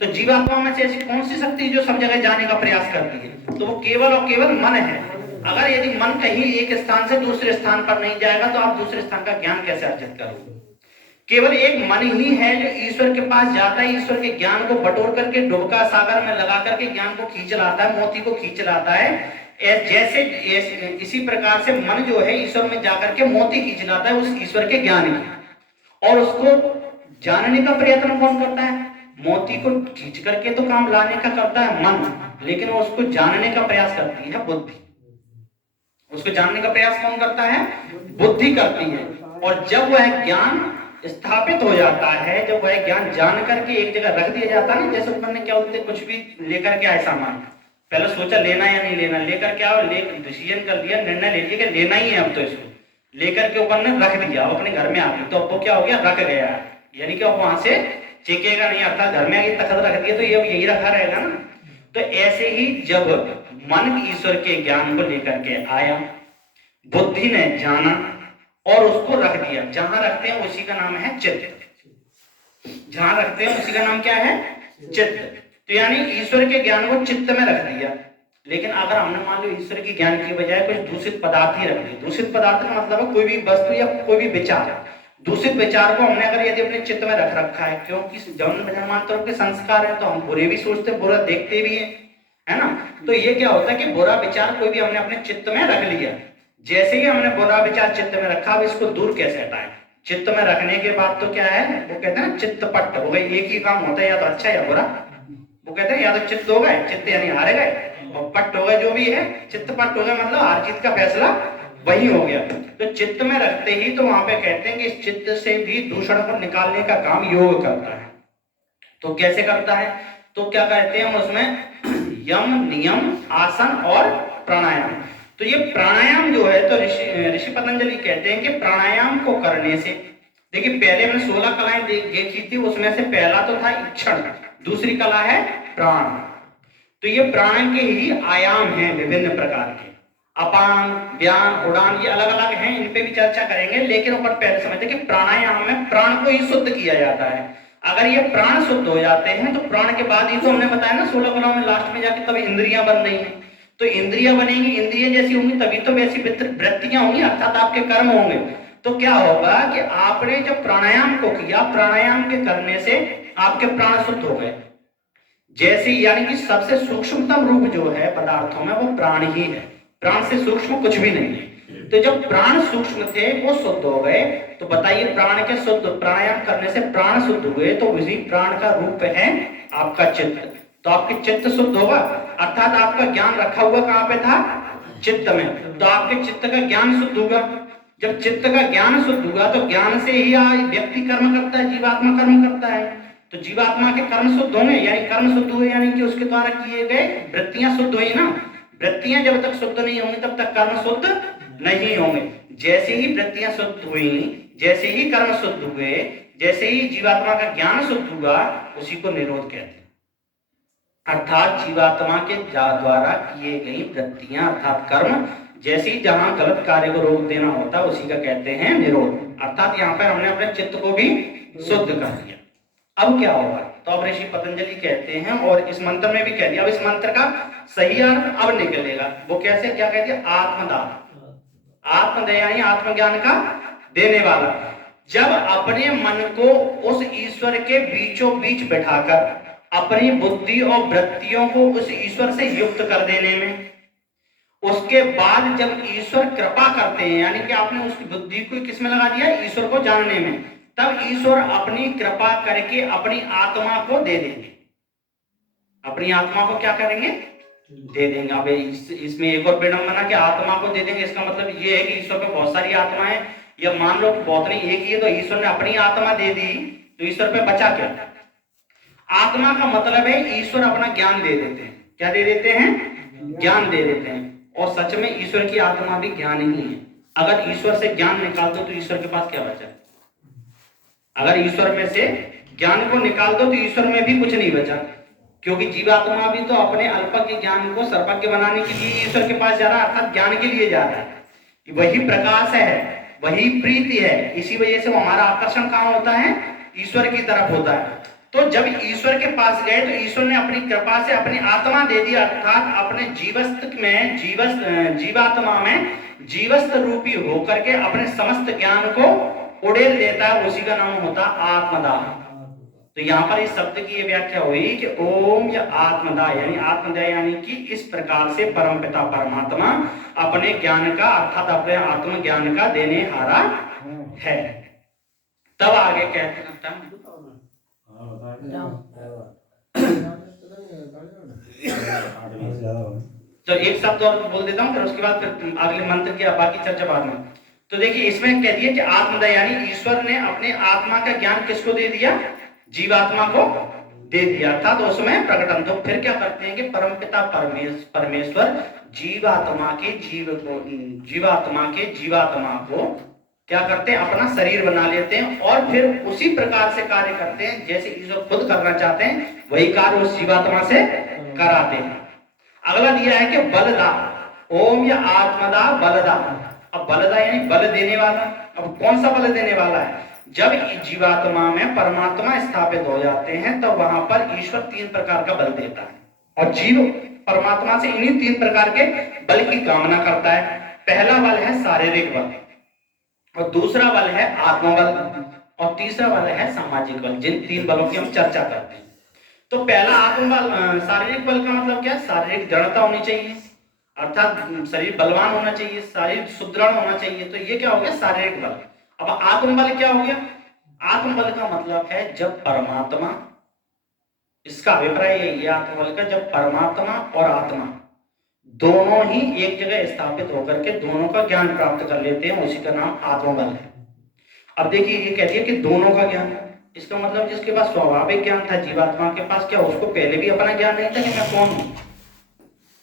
तो जीवात्मा में से ऐसी कौन सी शक्ति है जो सब जगह जाने का प्रयास करती है? तो वो केवल और केवल मन है। अगर यदि मन कहीं एक स्थान से दूसरे स्थान पर नहीं जाएगा तो आप दूसरे स्थान का ज्ञान कैसे अर्जित करोगे? केवल एक मन ही है जो ईश्वर के पास जाता है, ईश्वर के ज्ञान को बटोर करके डुबका सागर में लगा करके ज्ञान को खींच लाता है, मोती को खींच लाता है। जैसे इसी प्रकार से मन जो है ईश्वर में जाकर के मोती खींच लाता है उस ईश्वर के ज्ञान की, और उसको जानने का प्रयत्न कौन करता है? मोती को खींच करके तो काम लाने का करता है मन, लेकिन उसको जानने का प्रयास करती है बुद्धि। उसको जानने का प्रयास कौन करता है? बुद्धि करती है। और जब वह ज्ञान स्थापित हो जाता है, जब वह ज्ञान जान करके एक जगह रख दिया जाता है ना, जैसे ऊपर ने क्या होते कुछ भी लेकर के आए सामान, पहले सोचा लेना या नहीं लेना, लेकर के आओ, डिसीजन कर लिया, निर्णय ले लिया कि लेना ही है, अब तो इसको लेकर के ऊपर ने रख दिया, अब अपने घर में आ गई, तो अब वो क्या हो गया? रख गया, यानी कि अब वहां से चेकेगा नहीं, अर्थात घर में आगे तखत रख दिया तो ये यही रखा रहेगा ना। तो ऐसे ही जब मन ईश्वर के ज्ञान को लेकर के आया, बुद्धि ने जाना और उसको रख दिया, जहां रखते हैं उसी का नाम है चित्त। जहां रखते हैं उसी का नाम क्या है? चित्त। तो यानी ईश्वर के ज्ञान को चित्त में रख दिया। लेकिन अगर हमने मान लो ईश्वर के ज्ञान की बजाय कुछ दूषित पदार्थ ही रख दिए, दूषित पदार्थ का मतलब है कोई भी वस्तु या कोई भी विचार, दूषित विचार को हमने अगर यदि अपने चित्त में रख रखा है, क्योंकि जन्मांतरों के संस्कार है तो हम बुरे भी सोचते, बुरा देखते भी है ना। तो ये क्या होता है कि बुरा विचार कोई भी हमने अपने चित्त में रख लिया, जैसे ही हमने बुरा विचार चित्त में रखा, अब इसको दूर कैसे हटाएं? चित्त में रखने के बाद तो क्या है, वो कहते हैं ना चित्तपट हो गई, एक ही काम होता है, या तो अच्छा या बुरा। वो कहते हैं या तो चित्त हो गए, चित्त यानी हारे गए, और पट्ट हो गए, जो भी है चित्तपट हो गया, मतलब हार जीत का फैसला वही हो गया। तो चित्त में रखते ही तो वहां पे कहते हैं कि इस चित्त से भी दूषण को निकालने का काम योग करता है। तो कैसे करता है? तो क्या कहते हैं उसमें? यम, नियम, आसन और प्राणायाम। तो ये प्राणायाम जो है, तो ऋषि पतंजलि कहते हैं कि प्राणायाम को करने से, देखिए पहले हमने 16 कलाएं देखी थी, उसमें से पहला तो था इक्षण, दूसरी कला है प्राण। तो ये प्राण के ही आयाम हैं विभिन्न प्रकार के, अपान, व्यान, उड़ान, ये अलग अलग हैं, इन पे भी चर्चा करेंगे। लेकिन ऊपर पहले समझते कि प्राणायाम में प्राण को ही शुद्ध किया जाता है। अगर ये प्राण शुद्ध हो जाते हैं तो प्राण के बाद ही तो हमने बताया ना 16 कलाओं में लास्ट में जाके तब इंद्रियां बन रही हैं। तो इंद्रियां बनेंगी, इंद्रियां जैसी होंगी तभी तो वैसी वृत्तियां होंगी, अर्थात आपके कर्म होंगे। तो क्या होगा कि आपने जब प्राणायाम को किया, प्राणायाम के करने से आपके प्राण शुद्ध हो गए। जैसे यानी कि सबसे सूक्ष्मतम रूप जो है पदार्थों में वो प्राण ही है, प्राण से सूक्ष्म कुछ भी नहीं है। तो जब प्राण सूक्ष्म थे वो शुद्ध हो गए, तो बताइए प्राण के शुद्ध, प्राणायाम करने से प्राण शुद्ध हुए, तो उसी प्राण का रूप है आपका चित्त। तो आपके चित्त शुद्ध होगा, अर्थात आपका ज्ञान रखा हुआ कहां पे था? चित्त में। तो आपके चित्त का ज्ञान शुद्ध होगा। जब चित्त का ज्ञान शुद्ध हुआ तो ज्ञान से ही व्यक्ति कर्म करता है, जीवात्मा कर्म करता है। तो जीवात्मा के कर्म शुद्ध होंगे, यानी कर्म शुद्ध हुए, यानी कि उसके द्वारा किए गए वृत्तियां शुद्ध हुई ना। वृत्तियां जब तक शुद्ध नहीं होंगी तब तक कर्म शुद्ध नहीं होंगे। जैसे ही वृत्तियां शुद्ध हुई, जैसे ही कर्म शुद्ध हुए, जैसे ही जीवात्मा का ज्ञान शुद्ध हुआ, उसी को निरोध कहते हैं। अर्थात जीवात्मा के द्वारा किए गई वृत्तियां अर्थात कर्म, जैसे ही जहां गलत कार्य को रोक देना होता है उसी का कहते हैं निरोध। अर्थात यहाँ पर हमने अपने चित्त को भी शुद्ध कर दिया। अब क्या होगा? तो अब ऋषि पतंजलि कहते हैं, और इस मंत्र में भी कह दिया, अब इस मंत्र का सही अर्थ अब निकलेगा। वो कैसे, क्या कहते हैं? आत्मदान, आत्मदया यानी आत्मज्ञान का देने वाला। जब अपने मन को उस ईश्वर के बीचों बीच बैठाकर अपनी बुद्धि और वृत्तियों को उस ईश्वर से युक्त कर देने में, उसके बाद जब ईश्वर कृपा करते हैं, यानी कि आपने उसकी बुद्धि को किस में लगा दिया? ईश्वर को जानने में, तब ईश्वर अपनी कृपा करके अपनी आत्मा को दे देंगे। अपनी आत्मा को क्या करेंगे? दे देंगे। अब इसमें एक और विडंबना कि आत्मा को दे देंगे, इसका मतलब ये है कि ईश्वर पे बहुत सारी आत्माएं, या मान लो बहुत नहीं एक ही है, तो ईश्वर ने अपनी आत्मा दे दी तो ईश्वर पे बचा क्या? आत्मा का मतलब है ईश्वर अपना ज्ञान दे देते हैं। क्या दे देते हैं? ज्ञान दे देते हैं। और सच में ईश्वर की आत्मा भी ज्ञान ही है। अगर ईश्वर से ज्ञान निकाल दो तो ईश्वर के पास क्या बचा? अगर ईश्वर में से ज्ञान को निकाल दो तो ईश्वर में भी कुछ नहीं बचा, क्योंकि जीवात्मा भी तो अपने अल्पज्ञ ज्ञान को सर्वज्ञ बनाने के लिए ईश्वर के पास जा रहा है, अर्थात ज्ञान के लिए जा रहा है। वही प्रकाश है, वही प्रीति है, इसी वजह से हमारा आकर्षण कहाँ होता है? ईश्वर की तरफ होता है। तो जब ईश्वर के पास गए तो ईश्वर ने अपनी कृपा से अपनी आत्मा दे दी, अर्थात अपने जीवात्मा में जीवस्त रूपी होकर के अपने समस्त ज्ञान को उड़ेल देता है, उसी का नाम होता आत्मदाह। तो यहाँ पर इस शब्द की ये व्याख्या हुई कि ओम या आत्मदाह, यानी आत्मदाह यानी कि इस प्रकार से परमपिता परमात्मा अपने ज्ञान का अर्थात अपने आत्म ज्ञान का देने हारा है। तब आगे कहते हैं तो एक शब्द और बोल देता हूँ, फिर उसके बाद फिर अगले मंत्र की बाकी चर्चा बाद में। तो देखिए इसमें कह दिया कि आत्मदया यानी ईश्वर ने अपने आत्मा का ज्ञान किसको दे दिया, जीवात्मा को दे दिया था, तो उसमें प्रकटन। तो फिर क्या करते हैं कि परमपिता परमेश्वर जीवात्मा को क्या करते हैं, अपना शरीर बना लेते हैं और फिर उसी प्रकार से कार्य करते हैं जैसे ईश्वर खुद करना चाहते हैं, वही कार्य उस जीवात्मा से कराते हैं। अगला दिया है कि बलदा, ओम या आत्मदा बलदा। अब बलदा यानी बल देने वाला। अब कौन सा बल देने वाला है, जब जीवात्मा में परमात्मा स्थापित हो जाते हैं तो वहां पर ईश्वर 3 प्रकार का बल देता है और जीव परमात्मा से इन्हीं 3 प्रकार के बल की कामना करता है। पहला बल है शारीरिक बल, और दूसरा बल है आत्मबल, और तीसरा बल है सामाजिक बल। जिन 3 बलों की हम चर्चा करते हैं, तो पहला आत्मबल, शारीरिक बल का मतलब क्या, शारीरिक दृढ़ता होनी चाहिए, अर्थात शरीर बलवान होना चाहिए, शरीर सुदृढ़ होना चाहिए। तो ये क्या हो गया, शारीरिक बल। अब आत्मबल क्या हो गया, आत्मबल का मतलब है जब परमात्मा, इसका अभिप्राय यही है आत्मबल का, जब परमात्मा और आत्मा दोनों ही एक जगह स्थापित होकर के दोनों का ज्ञान प्राप्त कर लेते हैं, उसी का नाम आत्मबल है। अब देखिए ये कहती है कि दोनों का ज्ञान, इसका मतलब जिसके पास स्वाभाविक ज्ञान था जीवात्मा के पास, क्या उसको पहले भी अपना ज्ञान नहीं था कि मैं कौन हूं,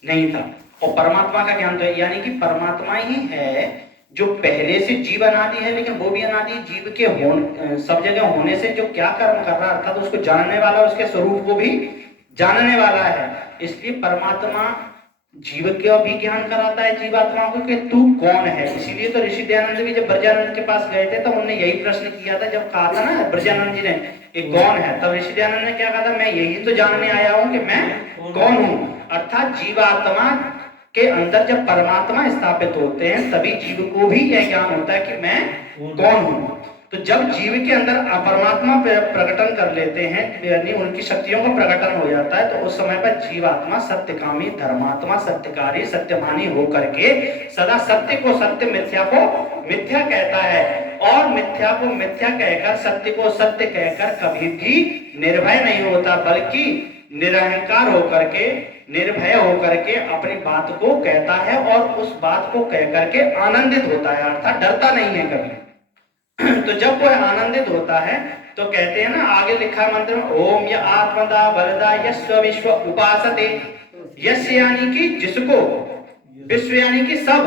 नहीं था। और परमात्मा का ज्ञान तो है, यानी कि परमात्मा ही है जो पहले से जीव अनादि है, लेकिन वो भी अनादि जीव के सब जगह होने से जो क्या कर्म कर रहा है, अर्थात उसको जानने वाला, उसके स्वरूप को भी जानने वाला है। इसलिए परमात्मा जीव का भी ज्ञान कराता है जीवात्मा को कि तू कौन है। इसीलिए तो ऋषि दयानंद भी जब ब्रजानंद के पास गए थे तो उन्होंने यही प्रश्न किया था, जब कहा था ना ब्रजानंद जी ने ये कौन है, तब ऋषि दयानंद ने क्या कहा था, मैं यही तो जानने आया हूं कि मैं कौन हूं। अर्थात जीवात्मा के अंदर जब परमात्मा स्थापित होते हैं तभी जीव को भी यह ज्ञान होता है कि मैं कौन हूं। तो जब जीव के अंदर परमात्मा प्रकटन कर लेते हैं, यानी उनकी शक्तियों का प्रकटन हो जाता है, तो उस समय पर जीवात्मा सत्यकामी, धर्मात्मा, सत्यकारी, सत्यमानी होकर के सदा सत्य को सत्य, मिथ्या को मिथ्या कहता है, और मिथ्या को मिथ्या कहकर सत्य को सत्य कहकर कभी भी निर्भय नहीं होता, बल्कि निरहंकार होकर के, निर्भय होकर के अपनी बात को कहता है और उस बात को कह करके आनंदित होता है, अर्थात डरता नहीं है कभी। तो जब वो आनंदित होता है तो कहते हैं ना, आगे लिखा है मंत्र में, ओम या आत्मदा वरदा यस्व विश्व उपासते, यस यानी कि जिसको, विश्व यानी कि सब,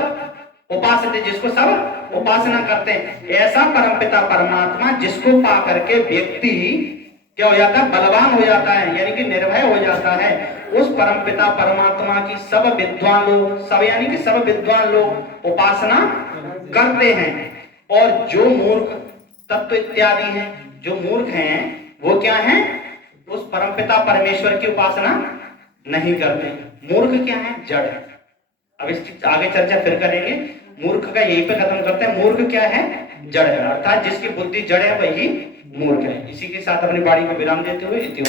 उपासते जिसको सब उपासना करते हैं, ऐसा परमपिता परमात्मा जिसको पा करके व्यक्ति क्या हो जाता है, बलवान हो जाता है, यानी कि निर्भय हो जाता है। उस परमपिता परमात्मा की सब विद्वान लोग, सब यानी कि सब विद्वान लोग उपासना करते हैं, और जो मूर्ख तत्व इत्यादि हैं, जो मूर्ख हैं वो क्या हैं, उस परमपिता परमेश्वर की उपासना नहीं करते। मूर्ख क्या है, जड़ है। अब इसकी आगे चर्चा फिर करेंगे, मूर्ख का यहीं पे खत्म करते हैं। मूर्ख क्या है, जड़ है, अर्थात जिसकी बुद्धि जड़ है वही मूर्ख है। इसी के साथ अपनी वाणी को विराम देते हुए इति।